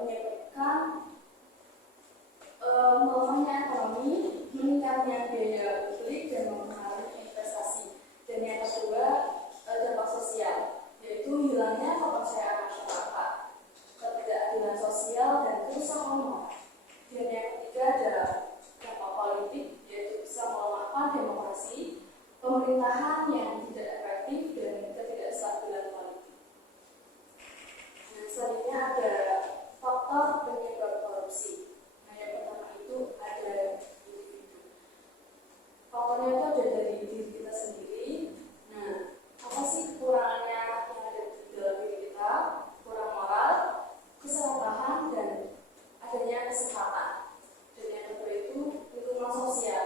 menyebabkan melemahnya ekonomi, meningkatnya biaya publik dan mempengaruhi investasi. Dan yang kedua, dampak sosial, yaitu hilangnya kepercayaan masyarakat, ketidakadilan sosial dan kerusakan moral. Dan yang ketiga adalah dampak politik, yaitu bisa melemahkan demokrasi, pemerintahan yang tidak efektif dan ketidakstabilan politik. Nah, selanjutnya ada faktor penyebab korupsi. Nah, yang pertama itu ada individu. Faktornya itu ada dari diri kita sendiri. Nah, apa sih kekurangannya yang ada di dalam diri kita? Kurang moral, keserakahan, dan adanya kesempatan. Dan yang kedua itu lingkungan sosial,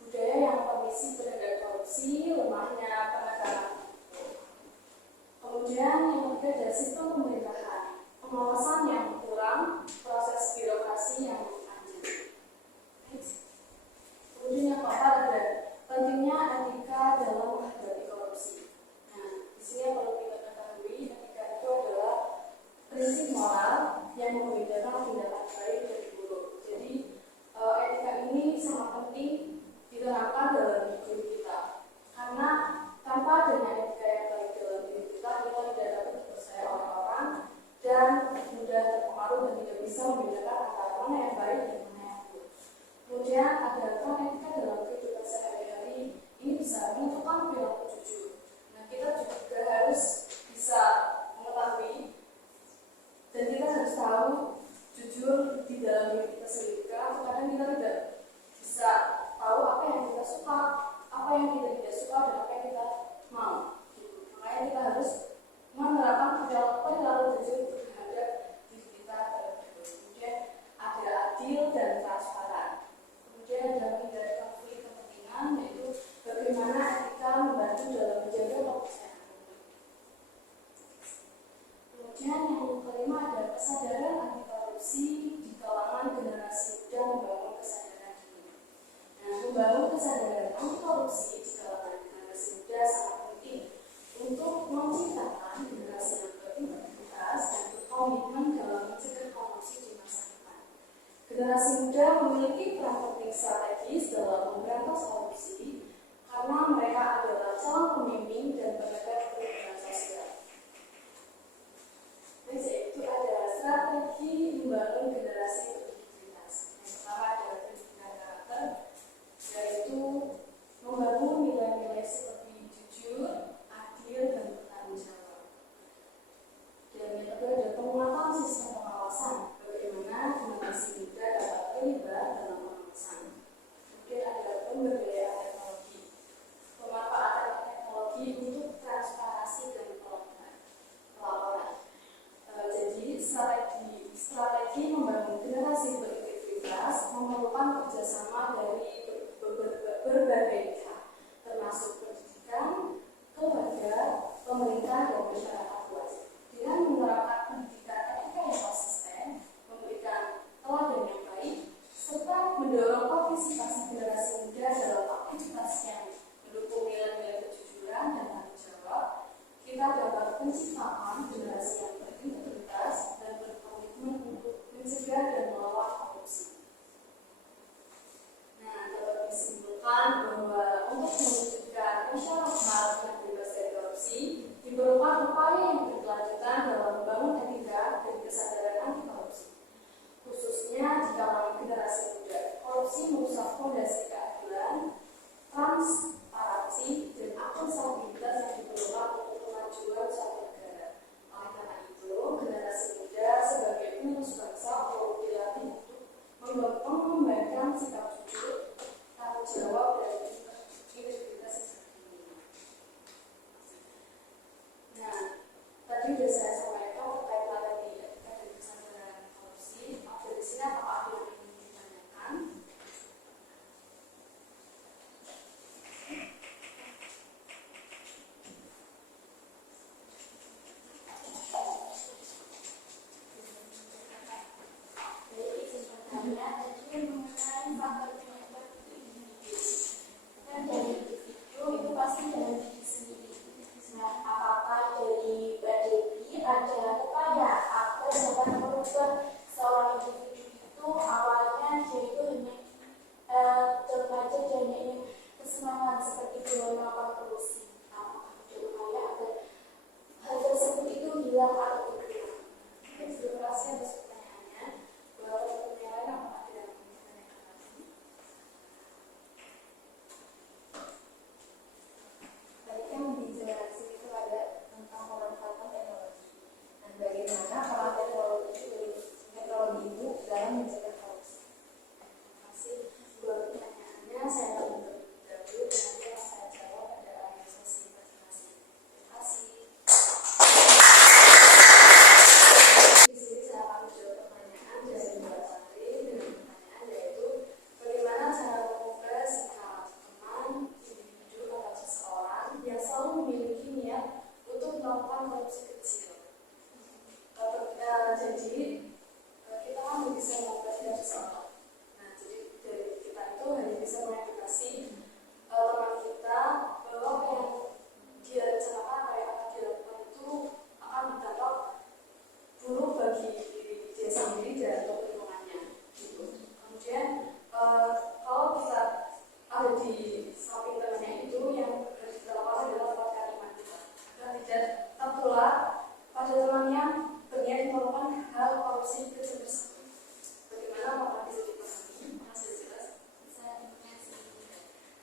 budaya yang permisif terhadap korupsi, lemahnya penegakan hukum. Kemudian yang ketiga adalah sistem pemerintahan, pengawasan yang kurang, proses birokrasi yang lanjut. Kemudian yang keempat ada pentingnya etika dalam menghadapi korupsi. Nah, di sini yang perlu kita ketahui, etika itu adalah prinsip moral yang membedakan tindakan baik dan buruk. Jadi etika ini sangat penting diterapkan dalam hidup kita, karena tanpa adanya etika yang baik dalam hidup kita tidak dapat dipercaya orang-orang dan mudah terpengaruh dan tidak bisa membedakan antara mana yang baik dan mana yang buruk. Kemudian ada etika dalam kehidupan sehari-hari, ini bisa menentukan perilaku jujur. Nah, kita juga harus bisa mengetahui dan kita harus tahu jujur di dalam diri kita sendiri. Karena kadang kita tidak bisa tahu apa yang kita suka, apa yang kita tidak suka, dan apa yang kita mau. Makanya kita harus menerapkan perilaku jujur terhadap diri kita terlebih dahulu. Kemudian ada adil dan transparan. Kemudian ada menghindari konflik kepentingan, yaitu bagaimana etika membantu dalam menjaga kepercayaan publik. Kemudian yang kelima ada kesadaran anti korupsi di kalangan generasi muda membangun kesadaran diri. Nah, membangun kesadaran anti korupsi di kalangan generasi muda sangat penting untuk menciptakan generasi yang berintegritas dan berkomitmen dalam mencegah korupsi di masa depan. Generasi muda memiliki peran penting strategis dalam memberantas korupsi karena mereka adalah calon pemimpin dan penegak perubahan sosial. Itu ada strategi membangun generasi berintegritas. Yang pertama adalah pendidikan karakter, yaitu membangun nilai-nilai seperti jujur, adil, dan bertanggung jawab. Dan yang kedua ada penguatan sistem pengawasan, bagaimana generasi muda dapat terlibat dalam pengawasan. Kemudian ada pemberdayaan teknologi, pemanfaatan teknologi untuk transparansi dan pelaporan. Jadi strategi membangun generasi berintegritas memerlukan kerjasama dari berbagai pihak, termasuk pendidikan, keluarga, pemerintah, dan masyarakat luas. Dengan menerapkan pendidikan etika yang konsisten, memberikan teladan yang baik, serta mendorong partisipasi generasi muda dalam aktivitas yang mendukung nilai-nilai kejujuran dan tanggung jawab, kita dapat menciptakan generasi yang berintegritas dan berkomitmen untuk mencegah dan melawan korupsi. Nah, dapat disimpulkan bahwa untuk mewujudkan masyarakat yang bebas dari korupsi diperlukan upaya yang berkelanjutan dalam membangun etika dan kesadaran anti korupsi, khususnya di kalangan generasi muda. Korupsi merusak fondasi keadilan, transparansi, dan akuntabilitas yang diperlukan untuk kemajuan suatu negara. Oleh karena itu, generasi muda sebagai penerus bangsa perlu dilatih untuk mengembangkan sikap jujur, tanggung jawab, dan integritas sejati. Nah, tadi sudah saya sampaikan terkait materi etika dan kesadaran korupsi. Dari sini apakah ada yang ingin ditanyakan? Apakah dari Mbak Devi ada upaya atau bahkan perubahan aja dia hanya ingin kesenangan seperti dengan melakukan korupsi. Nah, upaya agar hal tersebut itu hilang atau berkurang. Mungkin sebelum kasih atas pertanyaannya, bahwa teman-teman yang lain apakah tidak memiliki pertanyaan lagi? Tadi kan dijelaskan itu ada tentang pemanfaatan teknologi. Dan bagaimana peran teknologi itu dalam mencegah korupsi. Terima kasih. Dua pertanyaannya saya akan menjawab dahulu dan nanti akan saya jawab pada akhir sesi masing-masing. Terima kasih. Di sini saya akan menjawab pertanyaan dari Mbak Santri dengan pertanyaan yaitu bagaimana cara mengubah sikap teman, individu atau seseorang yang selalu memiliki niat untuk melakukan korupsi kecil. Jadi kita kan bisa mengubah sikap seseorang. Nah, jadi dari kita itu hanya bisa mengedukasi teman kita bahwa apa yang dia rencanakan, apa yang akan dia lakukan itu akan berdampak buruk bagi diri dia sendiri dan untuk lingkungannya. Gitu. Kemudian kalau kita ada di samping temannya itu yang harus kita lakukan adalah lewat kalimat kita agar tidak tertular pada teman yang berniat melakukan hal korupsi kecil tersebut. Bagaimana apakah bisa dipahami? Masih jelas?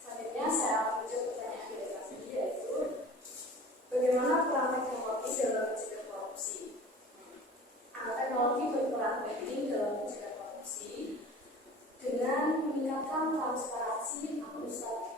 Selanjutnya saya akan menjawab pertanyaan dari Kak Sindi, yaitu bagaimana peran teknologi dalam mencegah korupsi? Teknologi berperan penting dalam mencegah korupsi dengan meningkatkan transparansi administratif